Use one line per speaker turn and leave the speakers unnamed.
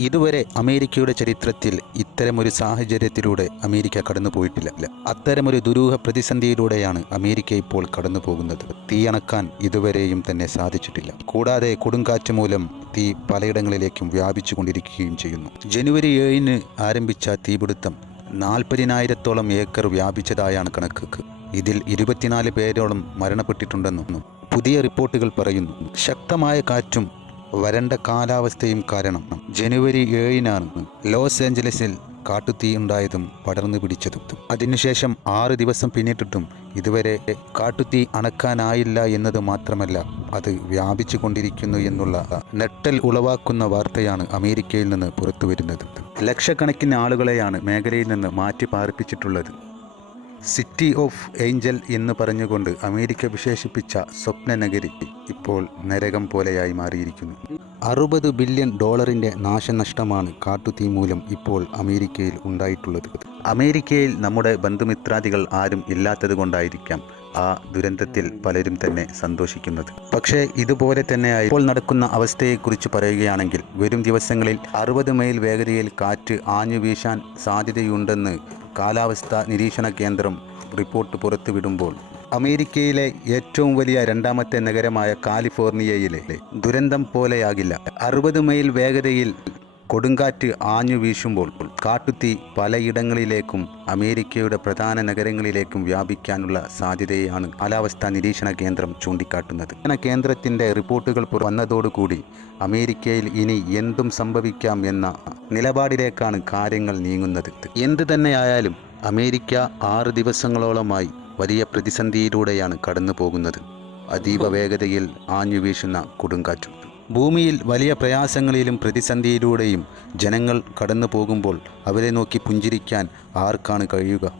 ഇതുവരെ അമേരിക്കയുടെ ചരിത്രത്തിൽ ഇത്തരമൊരു സാഹചര്യത്തിലൂടെ അമേരിക്ക കടന്നു പോയിട്ടില്ല അത്തരമൊരു ദുരൂഹ പ്രതിസന്ധിയിലൂടെയാണ് അമേരിക്ക ഇപ്പോൾ കടന്നു പോകുന്നത് തീയണക്കാൻ ഇതുവരെയും തന്നെ സാധിച്ചിട്ടില്ല. കൂടാതെ കൊടുങ്കാറ്റ് മൂലം തീ പലയിടങ്ങളിലേക്കും വ്യാപിച്ചു കൊണ്ടിരിക്കുകയും ചെയ്യുന്നു. ജനുവരി ഏഴിന് ആരംഭിച്ച തീപിടുത്തം നാൽപ്പതിനായിരത്തോളം ഏക്കർ വ്യാപിച്ചതായാണ് കണക്ക് ഇതിൽ ഇരുപത്തിനാല് പേരോളം മരണപ്പെട്ടിട്ടുണ്ടെന്നും പുതിയ റിപ്പോർട്ടുകൾ പറയുന്നു. ശക്തമായ കാറ്റും വരണ്ട കാലാവസ്ഥയും കാരണം ജനുവരി ഏഴിനാണ് ലോസ് ഏഞ്ചലസിൽ കാട്ടുതീ ഉണ്ടായതും പടർന്നു പിടിച്ചതും. അതിനുശേഷം ആറ് ദിവസം പിന്നിട്ടിട്ടും ഇതുവരെ കാട്ടുതീ അണക്കാനായില്ല എന്നത് മാത്രമല്ല അത് വ്യാപിച്ചു കൊണ്ടിരിക്കുന്നു എന്നുള്ള നെട്ടൽ ഉളവാക്കുന്ന വാർത്തയാണ് അമേരിക്കയിൽ നിന്ന് പുറത്തുവരുന്നത്. ലക്ഷക്കണക്കിന് ആളുകളെയാണ് മേഖലയിൽ നിന്ന് മാറ്റി പാർപ്പിച്ചിട്ടുള്ളത് സിറ്റി ഓഫ് ഏഞ്ചൽ എന്ന് പറഞ്ഞുകൊണ്ട് അമേരിക്ക വിശേഷിപ്പിച്ച സ്വപ്ന നഗരി ഇപ്പോൾ നരകം പോലെയായി മാറിയിരിക്കുന്നു. അറുപത് ബില്യൺ ഡോളറിന്റെ നാശനഷ്ടമാണ് കാട്ടുതീ മൂലം ഇപ്പോൾ അമേരിക്കയിൽ ഉണ്ടായിട്ടുള്ളത്. അമേരിക്കയിൽ നമ്മുടെ ബന്ധുമിത്രാദികൾ ആരും ഇല്ലാത്തത് കൊണ്ടായിരിക്കാം ആ ദുരന്തത്തിൽ പലരും തന്നെ സന്തോഷിക്കുന്നത്. പക്ഷേ ഇതുപോലെ തന്നെ ഇപ്പോൾ നടക്കുന്ന അവസ്ഥയെക്കുറിച്ച് പറയുകയാണെങ്കിൽ വരും ദിവസങ്ങളിൽ അറുപത് മൈൽ വേഗതയിൽ കാറ്റ് ആഞ്ഞു വീശാൻ സാധ്യതയുണ്ടെന്ന് കാലാവസ്ഥാ നിരീക്ഷണ കേന്ദ്രം റിപ്പോർട്ട് പുറത്തുവിടുമ്പോൾ അമേരിക്കയിലെ ഏറ്റവും വലിയ രണ്ടാമത്തെ നഗരമായ കാലിഫോർണിയയിലെ ദുരന്തം പോലെയാകില്ല. അറുപത് മൈൽ വേഗതയിൽ കൊടുങ്കാറ്റ് ആഞ്ഞു വീശുമ്പോൾ കാട്ടുതീ പലയിടങ്ങളിലേക്കും അമേരിക്കയുടെ പ്രധാന നഗരങ്ങളിലേക്കും വ്യാപിക്കാനുള്ള സാധ്യതയാണ് കാലാവസ്ഥാ നിരീക്ഷണ കേന്ദ്രം ചൂണ്ടിക്കാട്ടുന്നത്. നിരീക്ഷണ കേന്ദ്രത്തിന്റെ റിപ്പോർട്ടുകൾ വന്നതോടുകൂടി അമേരിക്കയിൽ ഇനി എന്തും സംഭവിക്കാം എന്ന നിലപാടിലേക്കാണ് കാര്യങ്ങൾ നീങ്ങുന്നത്. എന്ത് തന്നെയായാലും അമേരിക്ക ആറ് ദിവസങ്ങളോളമായി വലിയ പ്രതിസന്ധിയിലൂടെയാണ് കടന്നു പോകുന്നത്. അതീവ വേഗതയിൽ ആഞ്ഞു വീശുന്ന കൊടുങ്കാറ്റും. ഭൂമിയിൽ വലിയ പ്രയാസങ്ങളിലും പ്രതിസന്ധിയിലൂടെയും ജനങ്ങൾ കടന്നു പോകുമ്പോൾ അവരെ നോക്കി പുഞ്ചിരിക്കാൻ ആർക്കാണ് കഴിയുക?